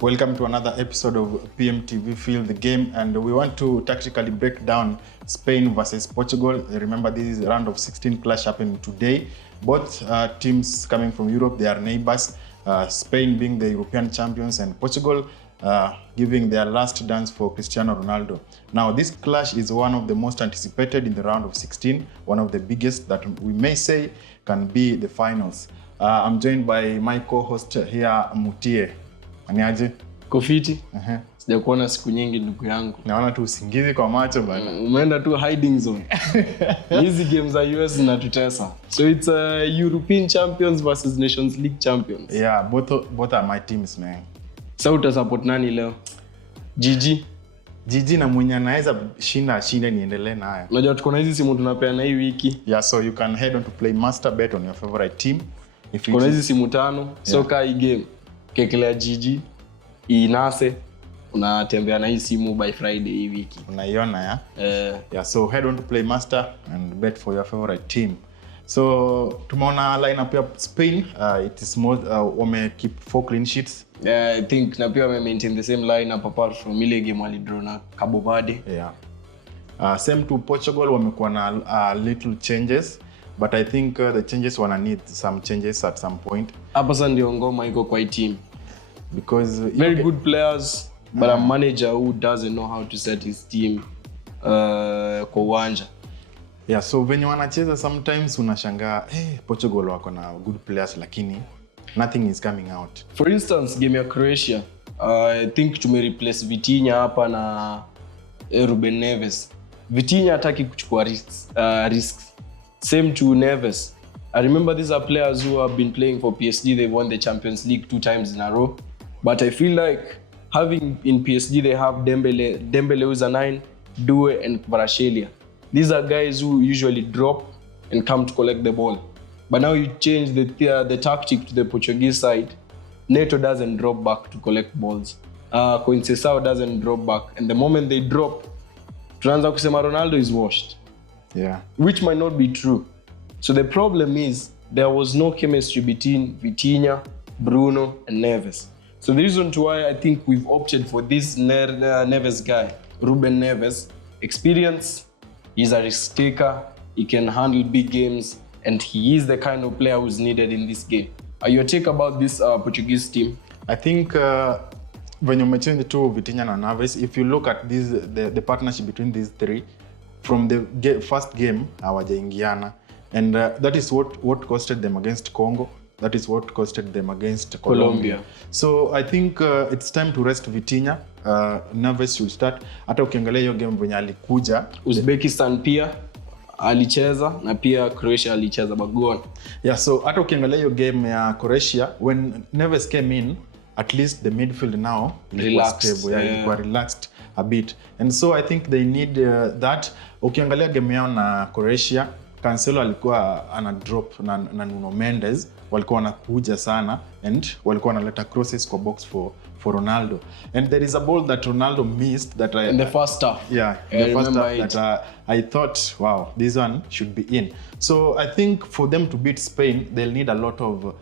Welcome to another episode of PMTV Feel the Game, and we want to tactically break down Spain versus Portugal. Remember, this is round of 16 clash happening today. Both teams coming from Europe, they are neighbors. Spain being the European champions and Portugal giving their last dance for Cristiano Ronaldo. Now, this clash is one of the most anticipated in the round of 16, one of the biggest that we may say can be the finals. I'm joined by my co-host here, Mutie. Aniaje? Kofiti? Sijakuona siku nyingi ndugu yangu. Naona tu usingizi kwa macho bana. Umeenda tu hiding zone. Hizi games za US zinatutesa. So it's European champions versus Nations League champions. Yeah, both are my teams, man. So utasupport nani leo? Gigi na mwenye anaweza shinda niendelee nayo. Unajua tuko na hizi simu tunapeana hii wiki. Yeah, so you can head on to play master bet on your favorite team. If kuna hizi simu 5, so kai game. Kekelea Gigi, inase, unatembea na hii simu by Friday hii wiki. Unaiona ya? Yeah, so head on to play master and bet for your favorite team. So tumeona lineup ya Spain, it is more wame keep 4 clean sheets. Yeah, I think na pia wame maintain the same lineup apart from ile game walidraw na Cabo Verde. Yeah. Same to Portugal, wamekuwa na little changes, but I think the changes wana need some changes at some point. Hapa sasa ndio ngoma iko kwa team. Because very good players, but a manager who doesn't know how to set his team kwa uwanja. Yeah, so when you wanacheza sometimes unashangaa, Portugal wako na good players lakini nothing is coming out. For instance, game ya Croatia, I think tume replace Vitinha hapa na Ruben Neves. Vitinha hataki kuchukua risks. Same to Neves. I remember these are players who have been playing for PSG. They won the Champions League 2 times in a row. But I feel like having in PSG, they have Dembele who's a 9, Due and Kvaratskhelia. These are guys who usually drop and come to collect the ball. But now you change the tactic to the Portuguese side. Neto doesn't drop back to collect balls. Conceição doesn't drop back. And the moment they drop, tunaanza kusema Ronaldo is washed. Yeah. Which might not be true. So the problem is there was no chemistry between Vitinha, Bruno and Neves. So the reason why I think we've opted for this Neves guy, Ruben Neves, experience, he's a risk taker, he can handle big games, and he is the kind of player who's needed in this game. Your take about this Portuguese team? I think when you mention the two, Vitinha and Neves, if you look at the partnership between these three, from the first game, hawajaingiana, and that is what costed them against Congo. That is what costed them against Colombia. So I think it's time to rest Vitinha. Neves should start. Hata ukiangalia hiyo game venye alikuja, Uzbekistan pia alicheza na pia Croatia alicheza bagoni. Yeah, so hata ukiangalia hiyo game ya Croatia, when Neves came in, at least the midfield now ilikuwa relaxed a bit. And so I think they need that. Ukiangalia game yao na Croatia, Cancelo alikuwa ana drop na Nuno Mendes, walikuwa wanakuja sana and walikuwa wanaleta crosses kwa box for Ronaldo. And there is a ball that Ronaldo missed that in the first half. Yeah, in the first half that I thought, wow, this one should be in. So I think for them to beat Spain, they'll need a lot of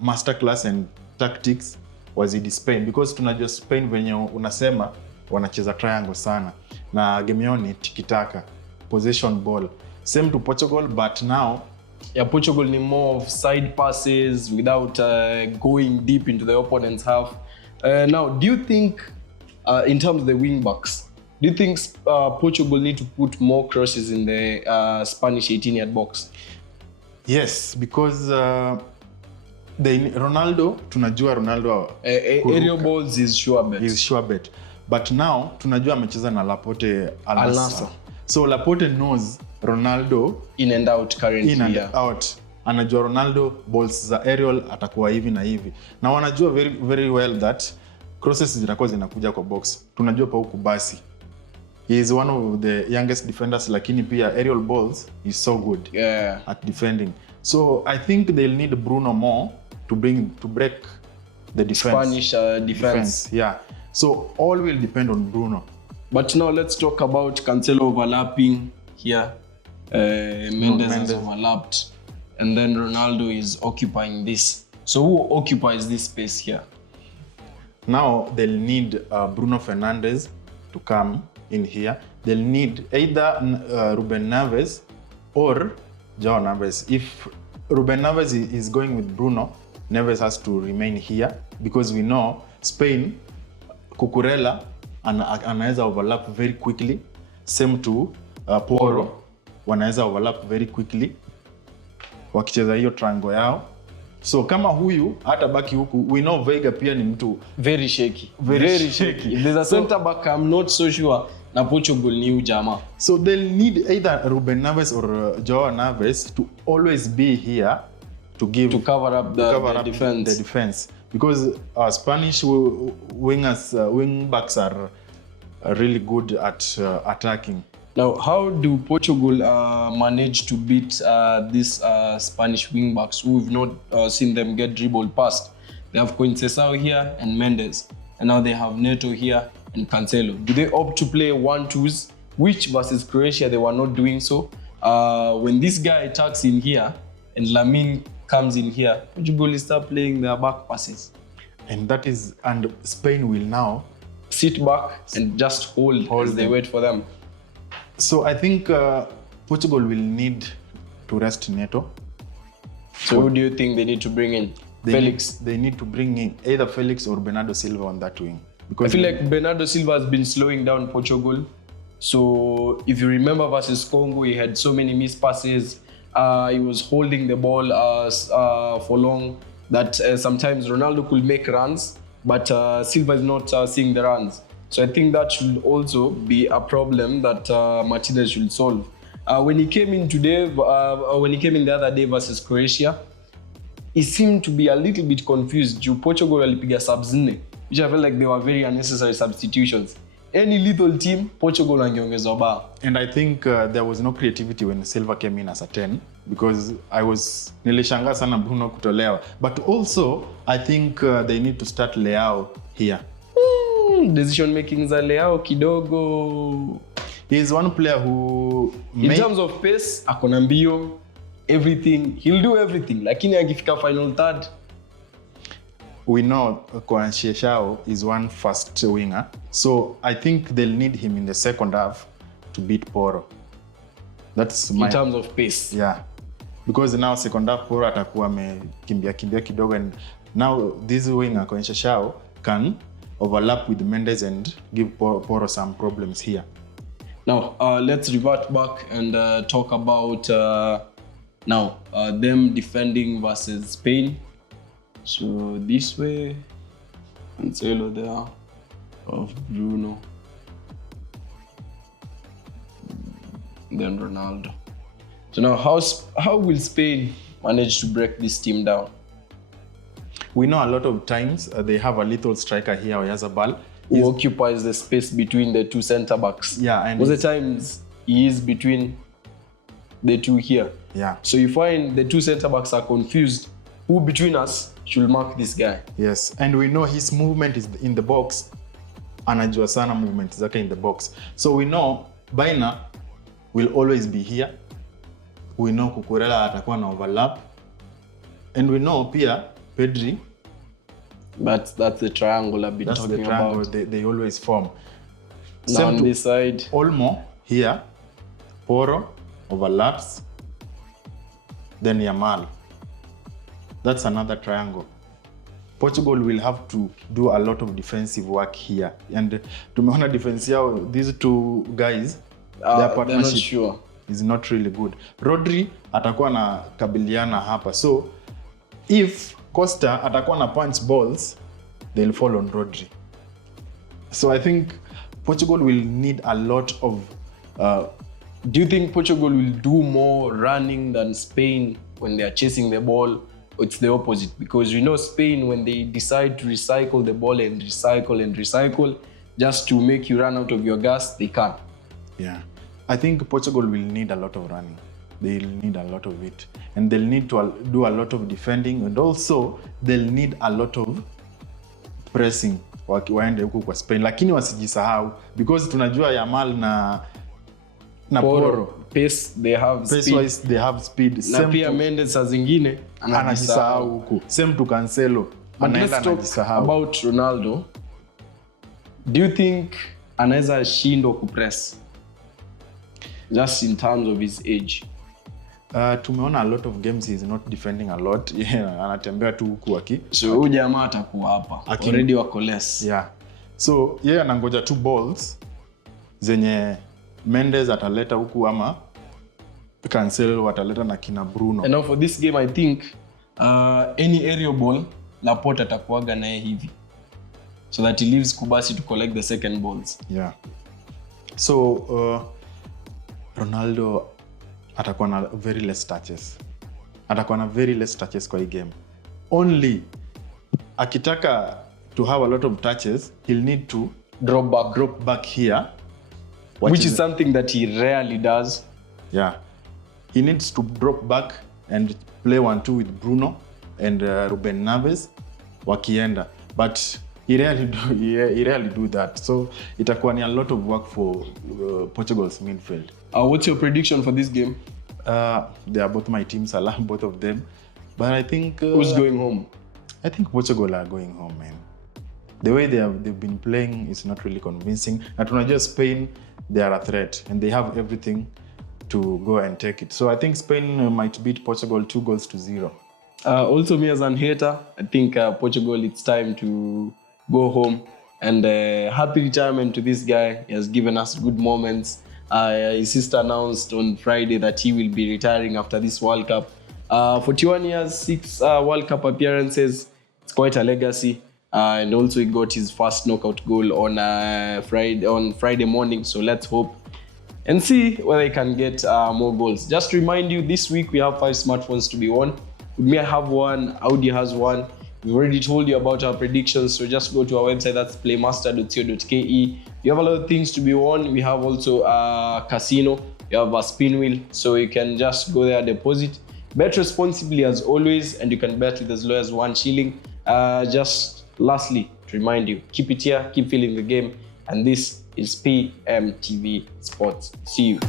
masterclass and tactics wazidi Spain, because tunajua Spain venye unasema wanacheza triangle sana na game yao ni tiki-taka, possession ball. Same to Portugal, but now Portugal need more of side passes without going deep into the opponent's half. Now, do you think, in terms of the wing backs, do you think Portugal need to put more crosses in the Spanish 18-yard box? Yes, because Ronaldo, tunajua Ronaldo aerial balls is sure bet. But now tunajua amecheza na Laporte Al Nassr. So Laporte knows Ronaldo in and out currently. In and out. Anajua Ronaldo balls za aerial atakuwa hivi na hivi. Na wanajua very, very well that crosses zinakuwa zinakuja kwa box. Tunajua pa huku basi. He is one of the youngest defenders, lakini pia aerial balls is so good at defending. So I think they'll need Bruno more to break the defense. Spanish defense. Yeah. So all will depend on Bruno. But now let's talk about Cancelo overlapping here. Mendes has overlapped, and then Ronaldo is occupying this. So who occupies this space here? Now they'll need Bruno Fernandes to come in here. They'll need either Ruben Neves or Joao Neves. If Ruben Neves is going with Bruno, Neves has to remain here because we know Spain, Cucurella anaweza overlap very quickly. Same to Porro, wanaweza overlap very quickly wakicheza hiyo triangle yao. So kama huyu hata baki huku, we know Vega pia ni mtu very shaky. Very shaky. If there's a center back, I'm not so sure na Portugal ni ujama. So they'll need either Ruben Neves or Joao Neves to always be here to cover up the defense. Because Spanish wing backs are really good at attacking. Now, how do Portugal manage to beat these Spanish wing backs who we've not seen them get dribbled past? They have Conceição here and Mendes, and now they have Neto here and Cancelo. Do they opt to play 1-2s, which versus Croatia they were not doing so? When this guy attacks in here and Lamine comes in here, Portugal will start playing their back passes. And Spain will now sit back and just hold as they wait for them. So I think Portugal will need to rest Neto. So who do you think they need to bring in? Felix? They need to bring in either Felix or Bernardo Silva on that wing. Because I feel like Bernardo Silva has been slowing down Portugal. So if you remember versus Congo, he had so many missed passes. He was holding the ball for long that sometimes Ronaldo could make runs, but Silva is not seeing the runs. So I think that should also be a problem that Martinez should solve. When he came in the other day versus Croatia, he seemed to be a little bit confused. Portugal walipiga subs 4, which I felt like they were very unnecessary substitutions. Any little team, Portugal wangeongezwa bao. And I think there was no creativity when Silva came in as a 10 because nilishangaa sana Bruno kutolewa. But also, I think they need to start Leao here. Decision making za Leao kidogo. He is one player who in terms of pace, akona mbio, everything, he'll do everything. Lakini akifika final third, we know Conceição is one fast winger. So I think they'll need him in the second half to beat Porro. That's in terms of pace. Yeah. Because now second half Porro atakuwa amekimbia kidogo, and now this winger Conceição can overlap with Mendes and give Porro some problems here. Now, let's revert back and talk about them defending versus Spain. So this way, Cancelo there, of Bruno, then Ronaldo. So now, how will Spain manage to break this team down? We know a lot of times they have a little striker here, Oyarzabal, who occupies the space between the two center backs. Yeah, and most of the times he is between the two here. Yeah. So you find the two center backs are confused. Who between us should mark this guy? Yes, and we know his movement is in the box. Anajua sana movement zake in the box. So we know Baina will always be here. We know Cucurella atakuwa na overlap. And we know pia Pedri. But that's the triangle I've been talking about. That's the triangle they always form. Now on this side, Olmo here, Porro overlaps, then Yamal. That's another triangle. Portugal will have to do a lot of defensive work here. And tumeona defense yao, these two guys, their partnership is not really good. Rodri atakuwa na kabiliana hapa. So if Costa atakuwa na punch balls, they'll fall on Rodri. So I think Portugal will need a lot of... do you think Portugal will do more running than Spain when they are chasing the ball? It's the opposite, because we know Spain, when they decide to recycle the ball and recycle just to make you run out of your gas, they can. Yeah. I think Portugal will need a lot of running. They'll need a lot of it. And they'll need to do a lot of defending, and also they'll need a lot of pressing waende huku kwa Spain. Lakini wasijisahau, because tunajua Yamal na Porro. Pace, they have pace speed. Wise, they have speed. Na pia Mendes saa zingine anajisahau huku. Same to Cancelo. But anaenda let's talk anajisahau. about Ronaldo. Do you think anaweza shindwa kupress just in terms of his age? Tumeona a lot of games he is not defending a lot. Anatembea tu huku so huyu jamaa atakuwa hapa already wako less. Yeah. So anangoja 2 balls zenye Mendes ataleta huku ama Cancelo ataleta na kina Bruno. And now for this game I think any aerial ball Laporte atakuaga naye hivi, so that he leaves Kubasi to collect the second balls. Yeah. So Ronaldo atakuwa na very less touches. Kwa hii game. Only akitaka to have a lot of touches, he'll need to drop back here, which is something that he rarely does. Yeah. He needs to drop back and play 1-2 with Bruno and Ruben Neves wakienda. But he rarely do that. So itakuwa ni a lot of work for Portugal's midfield. What's your prediction for this game? They are both my teams. I love both of them. But I think... who's going home? I think Portugal are going home, man. The way they've been playing is not really convincing. And tunajua Spain, they are a threat. And they have everything to go and take it. So I think Spain might beat Portugal 2-0. Also, me as an hater, I think Portugal, it's time to go home. And happy retirement to this guy. He has given us good moments. His sister announced on Friday that he will be retiring after this World Cup. 41 years, 6 World Cup appearances. It's quite a legacy. And also he got his first knockout goal on Friday morning. So let's hope and see whether he can get more goals. Just to remind you, this week we have 5 smartphones to be won. We may have one, Audi has one. We've already told you about our predictions, so just go to our website, that's playmaster.co.ke. We have a lot of things to be won. We have also a casino, we have a spin wheel, so you can just go there, deposit. Bet responsibly as always, and you can bet with as low as 1 shilling. Just lastly, to remind you, keep it here, keep feeling the game, and this is PMTV Sports. See you.